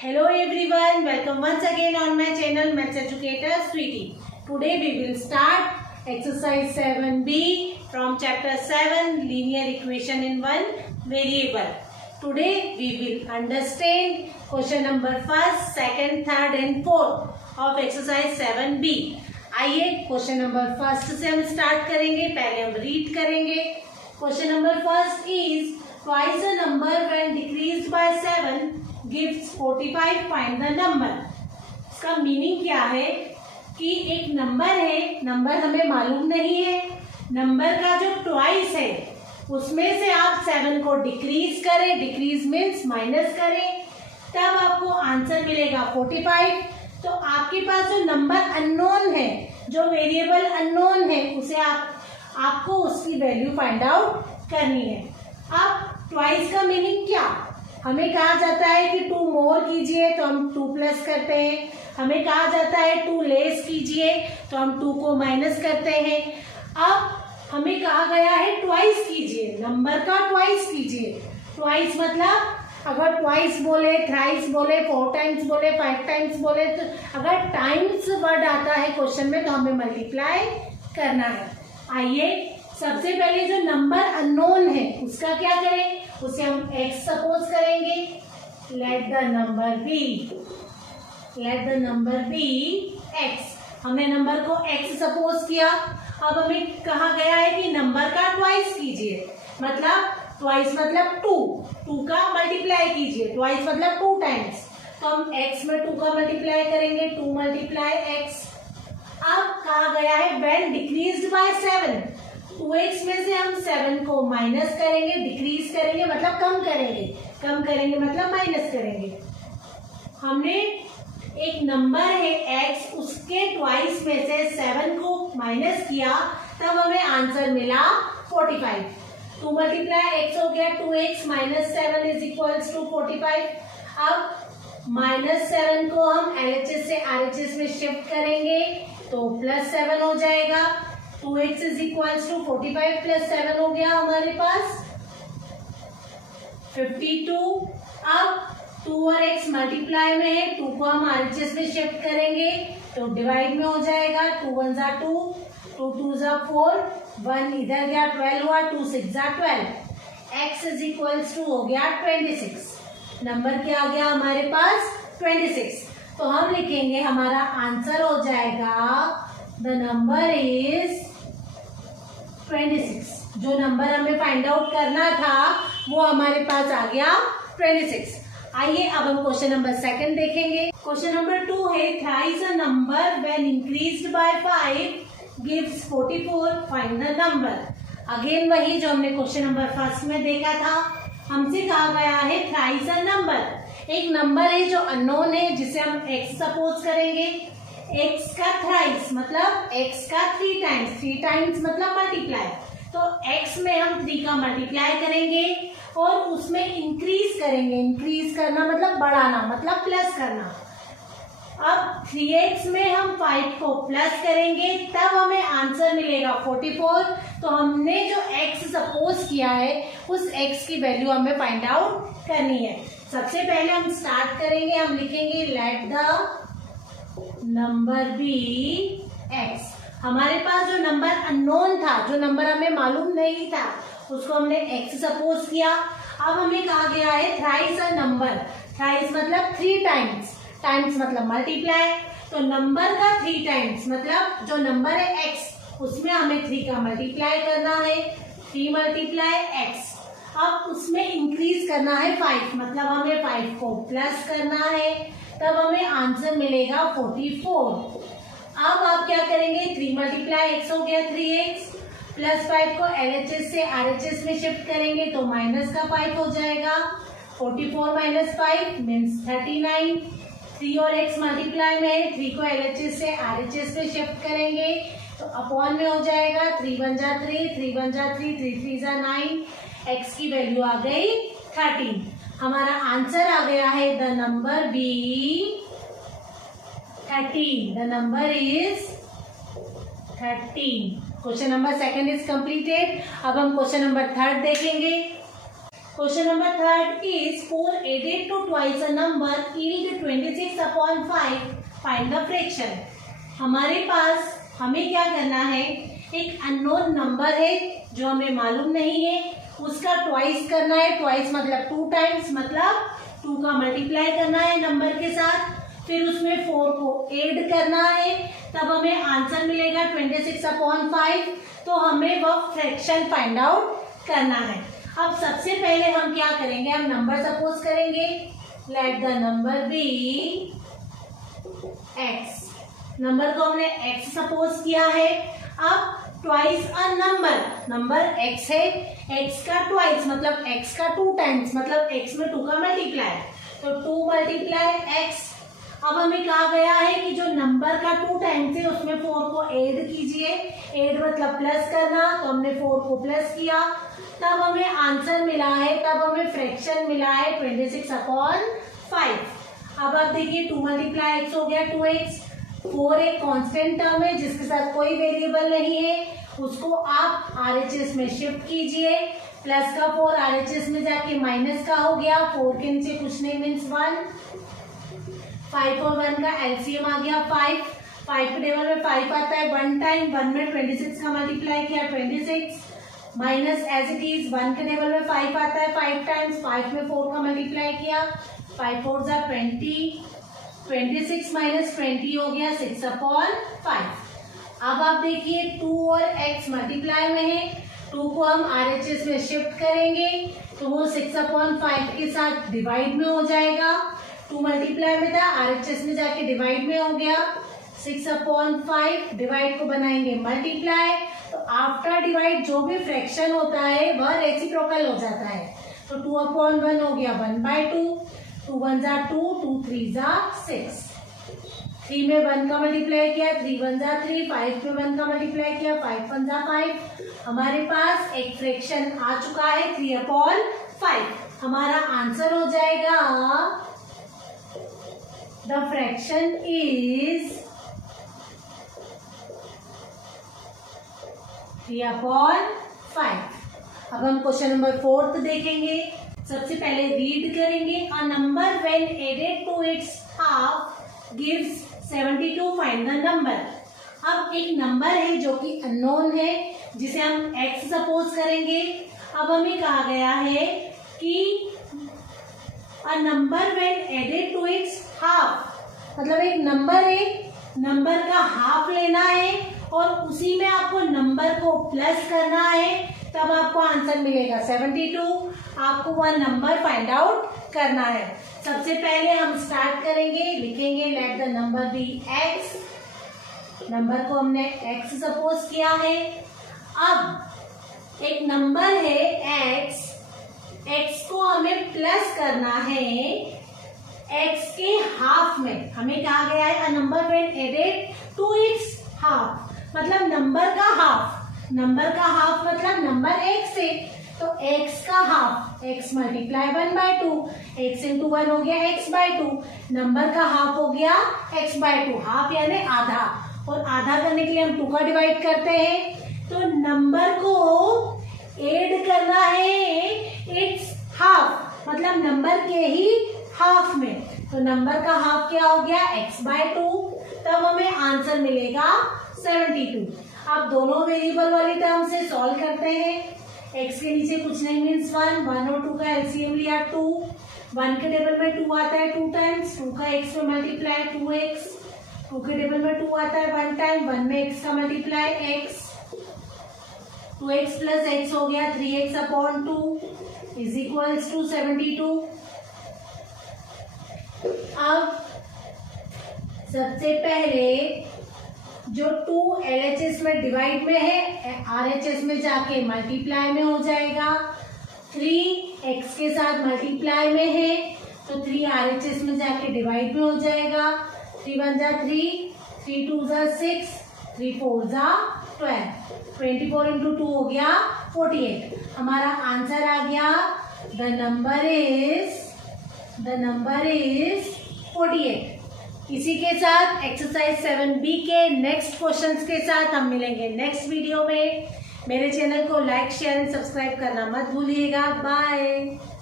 Hello everyone, welcome once again on my channel Maths Educator Sweetie. Today we will start exercise 7b from chapter 7 linear equation in one variable. Today we will understand question number 1st, 2nd, 3rd and 4th of exercise 7b. आइए question number first से हम start करेंगे. पहले हम read करेंगे. Question number first is twice a number when decreased bye 7 gives 45. Find the number. इसका meaning क्या है कि एक नंबर है, नंबर हमें मालूम नहीं है, नंबर का जो ट्वाइस है उसमें से आप 7 को डिक्रीज करें, डिक्रीज मीन्स माइनस करें, तब आपको आंसर मिलेगा 45. तो आपके पास जो नंबर अननोन है, जो वेरिएबल अननोन है, उसे आपको उसकी वैल्यू फाइंड आउट करनी है. अब ट्वाइस का मीनिंग क्या? हमें कहा जाता है कि 2 मोर कीजिए तो हम 2 प्लस करते हैं. हमें कहा जाता है 2 लेस कीजिए तो हम 2 को माइनस करते हैं. अब हमें कहा गया है ट्वाइस कीजिए, नंबर का ट्वाइस कीजिए. ट्वाइस मतलब अगर ट्वाइस बोले, थ्राइस बोले, 4 टाइम्स बोले, 5 टाइम्स बोले, तो अगर टाइम्स वर्ड आता है क्वेश्चन में तो हमें मल्टीप्लाई करना है. आइए सबसे पहले जो नंबर अननोन है उसका क्या करें, उसे हम x सपोज करेंगे. Let the number be x. हमने नंबर को x सपोज किया. अब हमें कहा गया है कि नंबर का ट्वाइस कीजिए, मतलब ट्वाइस मतलब 2 का मल्टीप्लाई कीजिए. ट्वाइस मतलब 2 टाइम्स, तो हम x में 2 का मल्टीप्लाई करेंगे, 2 मल्टीप्लाई x. अब कहा गया है व्हेन डिक्रीज्ड बाय 7, 2x में से हम 7 को माइनस करेंगे, डिक्रीज करेंगे मतलब कम करेंगे, कम करेंगे मतलब माइनस करेंगे. हमने एक नंबर है x, उसके ट्वाइस में से 7 को माइनस किया, तब हमें आंसर मिला 45. 2 मल्टीप्लाई x हो गया 2x minus 7 is equals to 45. अब माइनस 7 को हम LHS से RHS में शिफ्ट करेंगे तो प्लस 7 हो जाएगा. 2x is equals to 45 plus 7 हो गया हमारे पास 52. अब 2 और x मल्टीप्लाई में है, 2 को हम RHS में शिफ्ट करेंगे तो डिवाइड में हो जाएगा. 2 1 जा 2, 2 2 जा 4, 1 इधर गया 12 हुआ, 2 6 जा 12. x इज इक्वल्स टू हो गया 26. नंबर क्या आ गया हमारे पास 26. तो हम लिखेंगे हमारा आंसर हो जाएगा द नंबर इज 26. जो नंबर हमें फाइंड आउट करना था वो हमारे पास आ गया 26. आइए अब हम क्वेश्चन नंबर 2 देखेंगे. क्वेश्चन नंबर 2 है thrice a number when increased by 5 gives 44. Find the number. Again वही जो हमने क्वेश्चन नंबर 1 में देखा था. हमसे कहा गया है थ्राइस अ नंबर, एक नंबर है जो अननोन है जिसे हम x सपोज करेंगे. x का थ्राइस मतलब x का 3 टाइम्स, 3 टाइम्स मतलब मल्टीप्लाई. तो x में हम 3 का मल्टीप्लाई करेंगे और उसमें इंक्रीज करेंगे. इंक्रीज करना मतलब बढ़ाना, मतलब प्लस करना. अब 3x में हम 5 को प्लस करेंगे तब हमें आंसर मिलेगा 44. तो हमने जो x सपोज किया है उस x की वैल्यू हमें फाइंड आउट करनी है. सबसे पहले हम स्टार्ट करेंगे, हम लिखेंगे let the number be x. हमारे पास जो नंबर अननोन था, जो नंबर हमें मालूम नहीं था, उसको हमने x सपोज किया. अब हमें कहा गया है थ्राइस अ नंबर. थ्राइस मतलब 3 टाइम्स, टाइम्स मतलब मल्टीप्लाई. तो नंबर का 3 टाइम्स मतलब जो नंबर है x, उसमें हमें 3 का मल्टीप्लाई करना है, 3 मल्टीप्लाई x. अब उसमें इंक्रीज करना है 5, मतलब हमें 5 को प्लस करना है, तब हमें आंसर मिलेगा 44. अब आप क्या करेंगे, 3 मल्टीप्लाई x हो गया 3x, प्लस 5 को LHS से RHS में शिफ्ट करेंगे तो माइनस का 5 हो जाएगा. 44 माइनस 5 मीन्स 39. 3 और x मल्टीप्लाई में है, 3 को LHS से RHS में शिफ्ट करेंगे तो अपॉन में हो जाएगा. 3 1 जा 3, 3 1 जा 3, 3 3 जा 9. x की वैल्यू आ गई 13. हमारा आंसर आ गया है the number be 13. The number is 13. Question number 2 is completed. अब हम क्वेश्चन नंबर 3 देखेंगे. Question number third is 4 added to twice a number yield 26/5. Find the fraction. हमारे पास हमें क्या करना है, एक अननोन नंबर है जो हमें मालूम नहीं है, उसका ट्वाइस करना है. ट्वाइस मतलब 2 टाइम्स, मतलब 2 का मल्टीप्लाई करना है नंबर के साथ, फिर उसमें 4 को ऐड करना है, तब हमें आंसर मिलेगा 26/5. तो हमें वह फ्रैक्शन फाइंड आउट करना है. अब सबसे पहले हम क्या करेंगे, हम नंबर सपोज करेंगे. Let the number be x. Number को हमने x सपोज किया है. अब twice a number, number x है, x का ट्वाइस मतलब x का 2 टाइम्स, मतलब x में 2 का मल्टीप्लाई, तो 2 मल्टीप्लाई x. अब हमें कहा गया है कि जो नंबर का 2 टाइम्स है उसमें 4 को ऐड कीजिए. ऐड मतलब प्लस करना, तो हमने 4 को प्लस किया, तब हमें आंसर मिला है, तब हमें फ्रैक्शन मिला है 26/5. अब आप देखिए 2 मल्टीप्लाई x हो गया 2x. 4 एक कांस्टेंट टर्म है जिसके साथ कोई वेरिएबल नहीं है, उसको आप RHS में शिफ्ट कीजिए. प्लस का 4 RHS में जाके माइनस का हो गया, 4 के नीचे कुछ नहीं मीन्स 1. 5 और 1 का एलसीएम आ गया 5. 5 के टेबल में 5 आता है 1 टाइम, 1 में 26 का मल्टीप्लाई किया 26 माइनस एज इट इज. 1 के टेबल में 5 आता है 5 टाइम्स, 5 में 4 का मल्टीप्लाई किया, 5 4 जा 20, 26 माइनस 20 हो गया 6/5. अब आप देखिए 2 और x मल्टीप्लाई में है, 2 को हम RHS में शिफ्ट करेंगे तो वो 6/5 के साथ डिवाइड में हो जाएगा. 2 मल्टीप्लाई में था, RHS में जाके डिवाइड में हो गया. 6/5 डिवाइड को बनाएंगे मल्टीप्लाई, तो आफ्टर डिवाइड जो भी फ्रैक्शन होता है वह रेसिप्रोकल हो जाता है. तो 2/1 हो गया 1/2. 2 1 जा 2, 2 3 जा 6. 3 में 1 का मल्टीप्लाई किया, 3 1 जा 3. 5 में 1 का मल्टीप्लाई किया, 5 1 जा 5. हमारे पास एक फ्रैक्शन आ चुका है 3/5. हमारा आंसर हो जाएगा, द फ्रैक्शन इज 3/5. अब हम क्वेश्चन नंबर 4 देखेंगे. सबसे पहले रीड करेंगे. A number when added to its half gives 72. Find the number. अब एक नंबर है जो कि अननोन है, जिसे हम x सपोज करेंगे. अब हमें कहा गया है कि a number when added to its half, मतलब एक नंबर है, नंबर का हाफ लेना है और उसी में आपको नंबर को प्लस करना है, तब आपको आंसर मिलेगा 72. आपको वह नंबर फाइंड आउट करना है. सबसे पहले हम स्टार्ट करेंगे, लिखेंगे let the number be x. Number को हमने x सपोज किया है. अब एक नंबर है x, x को हमें प्लस करना है x के हाफ में. हमें कहा गया है a number when added to its half, मतलब नंबर का हाफ. नंबर का हाफ मतलब नंबर x से, तो x का half, x multiply 1/2. x into 1 हो गया x/2. नंबर का हाफ हो गया x/2. हाफ यानी आधा, और आधा करने के लिए हम 2 का डिवाइड करते हैं. तो नंबर को ऐड करना है इट्स हाफ, मतलब नंबर के ही हाफ में. तो नंबर का हाफ क्या हो गया x/2. तब हमें आंसर मिलेगा 72. आप दोनों वेरिएबल वाली टर्म से सॉल्व करते हैं. x के नीचे कुछ नहीं मीन्स 1 और 2 का एलसीएम लिया 2. 1 के टेबल में 2 आता है 2 टाइम्स, 2 का x में मल्टीप्लाई 2x. 2 के टेबल में 2 आता है 1 टाइम, 1 में x का multiply x. 2x plus x हो गया 3x/2 इज इक्वल्स टू 72. अब सबसे पहले जो 2 LHS में डिवाइड में है, RHS में जाके मल्टीप्लाई में हो जाएगा. 3 x के साथ मल्टीप्लाई में है, तो 3 RHS में जाके डिवाइड में हो जाएगा. 3 1 जा 3, 3 2 जा 6, 3 4 जा 12. 24 इंटू 2 हो गया 48. हमारा आंसर आ गया, द नंबर इज 48. इसी के साथ एक्सरसाइज 7B के नेक्स्ट क्वेश्चंस के साथ हम मिलेंगे नेक्स्ट वीडियो में. मेरे चैनल को लाइक शेयर एंड सब्सक्राइब करना मत भूलिएगा। बाय।